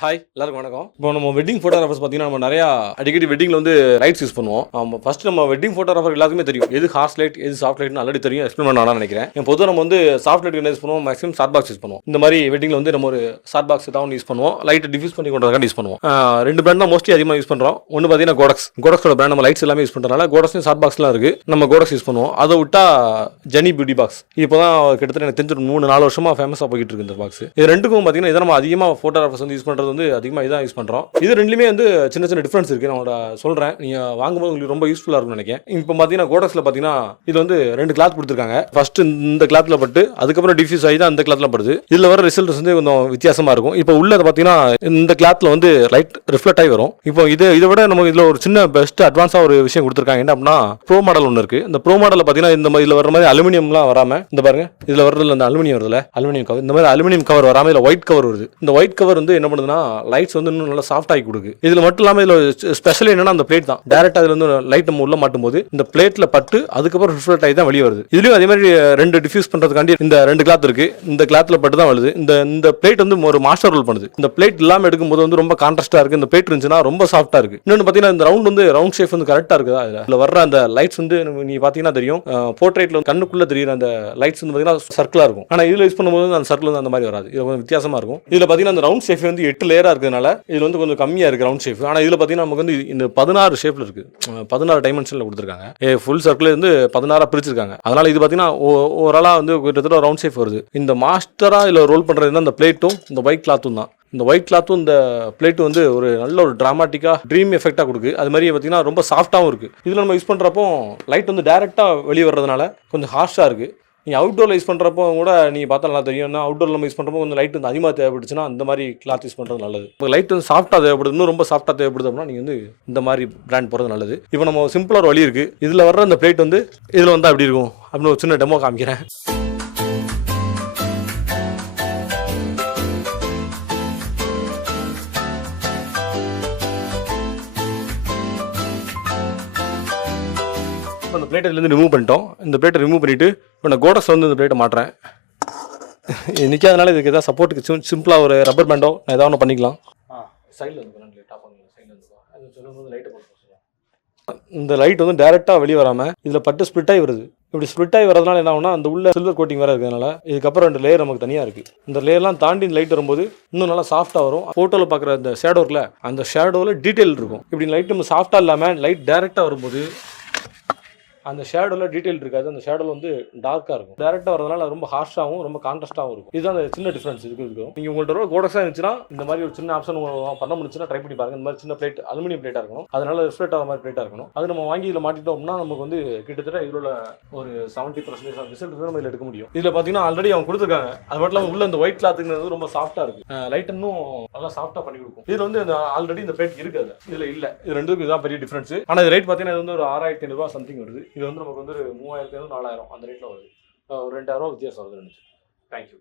Hi எல்லாருக்கும் வணக்கம். இப்போ நம்ம வெட்டிங் ஃபோட்டோகிராஃபர்ஸ் பார்த்தீங்கன்னா நம்ம நிறையா அடிக்கடி வெட்டிங்கில் வந்து லைட்ஸ் யூஸ் பண்ணுவோம். ஃபர்ஸ்ட் நம்ம வெட்டிங் ஃபோட்டோகிராஃபர் எல்லாருக்குமே தெரியும் எது ஹார்ஸ் லைட் எது சாஃப்ட் லைட்னு ஆல்ரெடி தெரியும். எக்ஸ்பிளைன் பண்ண நினைக்கிறேன். இப்போ பொதுவாக நம்ம வந்து சாஃப்ட் லைட் யூஸ் பண்ணுவோம், மேக்ஸிமம் ஷார்ட் பாக்ஸ் யூஸ் பண்ணுவோம். இந்த மாதிரி வெட்டிங்கில் வந்து நம்ம ஒரு ஷார்ட் பாக்ஸ் தான் யூஸ் பண்ணுவோம், லைட்டை டிஃப்யூஸ் பண்ணி கொண்டதுக்காக யூஸ் பண்ணுவோம். ரெண்டு பிராண்ட் தான் மோஸ்ட்லி அதிகமாக யூஸ் பண்ணுறோம். ஒன்று பார்த்தீங்கன்னா கோடக்ஸோட பிராண்ட் நம்ம லைட்ஸ் எல்லாமே யூஸ் பண்ணுறதுனால கோடக்ஸும் ஷார்ட் பாக்ஸ்லாம் இருக்குது. நம்ம கோடக்ஸ் யூஸ் பண்ணுவோம். அதை விட்டா ஜெனி பியூட்டி பாக்ஸ் இப்போ தான் கிட்டத்தட்ட எனக்கு தெரிஞ்சு 3-4 வருஷமாக ஃபேமஸாக போயிட்டு இருக்கு இந்த பாக்ஸ். இது ரெண்டுக்கும் பார்த்தீங்கன்னா இதை நம்ம அதிகமாக ஃபோட்டோகிராஃபர்ஸ் வந்து யூஸ் பண்ணுறது வந்து அதிகமாக இதான் யூஸ் பண்ணுறோம். இது ரெண்டுலேயுமே வந்து சின்ன சின்ன டிஃப்ரென்ஸ் இருக்குது. நான் சொல்கிறேன், நீங்கள் வாங்கும்போது உங்களுக்கு ரொம்ப யூஸ்ஃபுல்லாக இருக்கும்னு நினைக்கிறேன். இப்போ பார்த்தீங்கன்னா கோடக்ஸில் பார்த்தீங்கன்னா இது வந்து 2 கிளாத் கொடுத்துருக்காங்க. ஃபர்ஸ்ட் இந்த கிளாத்தில் பட்டு அதுக்கப்புறம் டிஃப்யூஸ் ஆகி தான் அந்த கிளாத்தில் படுது. இதில் வர ரிசல்ட்ஸ் வந்து கொஞ்சம் வித்தியாசமாக இருக்கும். இப்போ உள்ளதை பார்த்தீங்கன்னா இந்த கிளாத்தில் வந்து லைட் ரிஃப்ளெக்ட் ஆகி வரும். இப்போ இதை விட நம்ம இதில் ஒரு சின்ன பெஸ்ட் அட்வான்ஸாக ஒரு விஷயம் கொடுத்துருக்காங்க. என்ன அப்படின்னா ப்ரோ மாடல் ஒன்று இருக்குது. இந்த ப்ரோ மாடலில் பார்த்தீங்கன்னா இந்த மாதிரி இதில் வர மாதிரி அலுமினியம்லாம் வராமல், இந்த பாருங்க இதில் வர்றதுல அந்த அலுமினியம் வருதுல, அலுமினியம் கவர், இந்த மாதிரி அலுமினியம் கவர் வராமல் இதில் ஒயிட் கவர் வருது. இந்த ஒயிட் கவர் வந்து என்ன பண்ணுதுன்னா லைட்ஸ் வந்து இன்னும் நல்லா சாஃப்ட் ஆகி கொடுக்கு. இதுல மட்டும் இல்லாமல் இதில் ஸ்பெஷல் என்னன்னா அந்த பிளேட் தான். டேரக்டா இதுல வந்து லைட் நம்ம உள்ள மாட்டும் போது இந்த பிளேட்ல பட்டு அதுக்கப்புறம் ரிஃப்ளெக்ட் ஆகி தான் வெளியே வருது. இதுலயும் அதே மாதிரி 2 டிஃப்யூஸ் பண்றதுக்காண்டி இந்த 2 கிளாத் இருக்கு. இந்த கிளாத்ல பட்டு தான் வருது. இந்த பிளேட் வந்து ஒரு மாஸ்டர் ரோல் பண்ணுது. இந்த பிளேட் இல்லாம எடுக்கும்போது வந்து ரொம்ப கான்ட்ராஸ்டா இருக்கு. இந்த பிளேட் இருந்துச்சுன்னா ரொம்ப சாஃப்டா இருக்கு. இன்னொன்று பாத்தீங்கன்னா இந்த ரவுண்ட் ஷேப் வந்து கரெக்டா இருக்குதா. இதுல வர்ற அந்த லைட்ஸ் வந்து நீங்க பாத்தீங்கன்னா தெரியும், போர்ட்ரேட்ல கண்ணுக்குள்ள தெரியுற அந்த லைட்ஸ் வந்து பாத்தீங்கன்னா சர்க்கிளா இருக்கும். ஆனா இதுல யூஸ் பண்ணும்போது அந்த சர்க்கிள் வந்து அந்த மாதிரி வராது. இது கொஞ்சம் வித்தியாசமா இருக்கும். இதுல பாத்தீங்கன்னா அந்த ரவுண்ட் ஷேப் வந்து 8 லேயரா இருக்கிறதுனால இதுல வந்து கொஞ்சம் கம்மியா இருக்கு ரவுண்ட் ஷேப். ஆனால் இதில் பார்த்தீங்கன்னா நமக்கு வந்து இந்த 16 ஷேப்பில் இருக்குது, 16 டைமென்ஷனில் கொடுத்துருக்காங்க. ஃபுல் சர்க்கிள் வந்து 16 பிரிச்சிருக்காங்க. அதனால் இது பார்த்தீங்கன்னா ஓவராலாக வந்து கிட்டத்தட்ட ரவுண்ட் ஷேப் வருது. இந்த மாஸ்டராக இதில் ரோல் பண்ணுறது இந்த பிளேட்டும் இந்த ஒயிட் கிளாத்தும் தான். இந்த ஒயிட் கிளாத்தும் இந்த பிளேட்டும் வந்து ஒரு நல்ல ஒரு ட்ராமாட்டிக்காக ட்ரீம் எஃபெக்டாக கொடுக்கு. அது மாதிரி பார்த்தீங்கன்னா ரொம்ப சாஃப்ட்டாகவும் இருக்குது. இதில் நம்ம யூஸ் பண்ணுறப்போ லைட் வந்து டேரெக்டாக வெளியே வர்றதுனால கொஞ்சம் ஹார்ஷாக இருக்குது. நீங்கள் அவுட்டோரில் யூஸ் பண்ணுறப்போ கூட நீங்கள் பார்த்தா நல்லா தெரியும். அவுட்டோரில் நம்ம யூஸ் பண்ணுறப்போ கொஞ்சம் லைட் வந்து அதிகமாக தேவைப்படுச்சுன்னா இந்த மாதிரி கிளாத் யூஸ் பண்ணுறது நல்லது. இப்போ லைட் வந்து சாஃப்ட்டாக தேவைப்படுது, இன்னும் ரொம்ப சாஃப்ட்டாக தேவைப்படுது அப்படின்னா நீங்கள் வந்து இந்த மாதிரி பிராண்ட் போகிறது நல்லது. இப்போ நம்ம சிம்பிளாக ஒரு வழி இருக்குது. இதில் வர்ற இந்த பிளேட் வந்து இதில் வந்து அப்படி இருக்கும் அப்படின்னு ஒரு சின்ன டெமோ காமிக்கிறேன். அந்த பிளேட்டை இதுலேருந்து ரிமூவ் பண்ணிட்டோம். இந்த பிளேட்டை ரிமூவ் பண்ணிவிட்டு இப்போ நான் கோடக்ஸ் வந்து இந்த பிளேட்டை மாட்டுறேன். நிற்காதனால இதுக்கு எதாவது சப்போர்ட்டுக்கு சிம்பிளாக ஒரு ரப்பர் பேண்டோ ஏதாவது ஒன்று பண்ணிக்கலாம். சைடில் வந்து டாப் பண்ணிக்கலாம். சைடில் வந்து சொல்லும்போது லைட்டை போட்டு இந்த லைட் வந்து டேரெக்டாக வெளியே வராமல் இதில் பட்டு ஸ்ப்ளிட் ஆகி வருது. இப்படி ஸ்ப்ளிட் ஆகி வரதுனால என்ன ஆகுனா அந்த உள்ள சில்வர் கோட்டிங் வேறு இருக்கிறதுனால இதுக்கப்புறம் 2 லேயர் நமக்கு தனியாக இருக்குது. இந்த லேயர்லாம் தாண்டி இந்த லைட் வரும்போது இன்னும் நல்லா சாஃப்ட்டாக வரும். ஃபோட்டோவில் பார்க்குற அந்த ஷேடோ இருக்குல்ல, அந்த ஷேடோவில் டீட்டெயில் இருக்கும். இப்படி லைட் நம்ம சாஃப்ட்டாக இல்லாமல் லைட் டேரெக்டாக வரும்போது அந்த ஷேடோவில் டீட்டெயில் இருக்காது. அந்த ஷேடோவில் வந்து டார்க்காக இருக்கும். டேரெக்டாக வரதுனால ரொம்ப ஹார்ஷாகவும் ரொம்ப கான்ட்ராஸ்ட்டாகவும் இருக்கும். இதுதான் அந்த சின்ன டிஃப்ரென்ஸ் இருக்கும். நீங்கள் உங்கள்கிட்ட கோடக்ஸாக இருந்துச்சுன்னா இந்த மாதிரி ஒரு சின்ன ஆப்ஷன் பண்ண முடிச்சுன்னா ட்ரை பண்ணி பாருங்க. இந்த மாதிரி சின்ன பிளேட் அலுமினியம் பிளேட்டாக இருக்கணும், அதனால ரிஃப்ளெக்ட் ஆகிற மாதிரி பிளேட்டாக இருக்கணும். அது நம்ம வாங்கி இதில் மாட்டிட்டோம்னா நமக்கு வந்து கிட்டத்தட்ட இதில் ஒரு 70% ரிசல்ட் நம்ம இதில் எடுக்க முடியும். இதில் பார்த்தீங்கன்னா ஆல்ரெடி அவங்க கொடுத்துருக்காங்க. அது மட்டும் இல்லாமல் உள்ள இந்த ஒயிட் கிளாத்துங்கிறது ரொம்ப சாஃப்ட்டாக இருக்குது. லைட் இன்னும் நல்லா சாஃப்ட்டாக பண்ணி கொடுக்கும். இதில் வந்து ஆல்ரெடி இந்த பிளேட் இருக்காது, இதில் இல்லை. இது ரெண்டுக்கும் இதுதான் பெரிய டிஃப்ரென்ஸ். ஆனால் இது ரேட் பார்த்தீங்கன்னா இது வந்து ஒரு 6500 சம்திங் வருது. இது வந்து நமக்கு வந்து 3500 4000 அந்த ரேட்டில் வருது. ஒரு 2000 வித்தியாசம் வருது. தேங்க்யூ.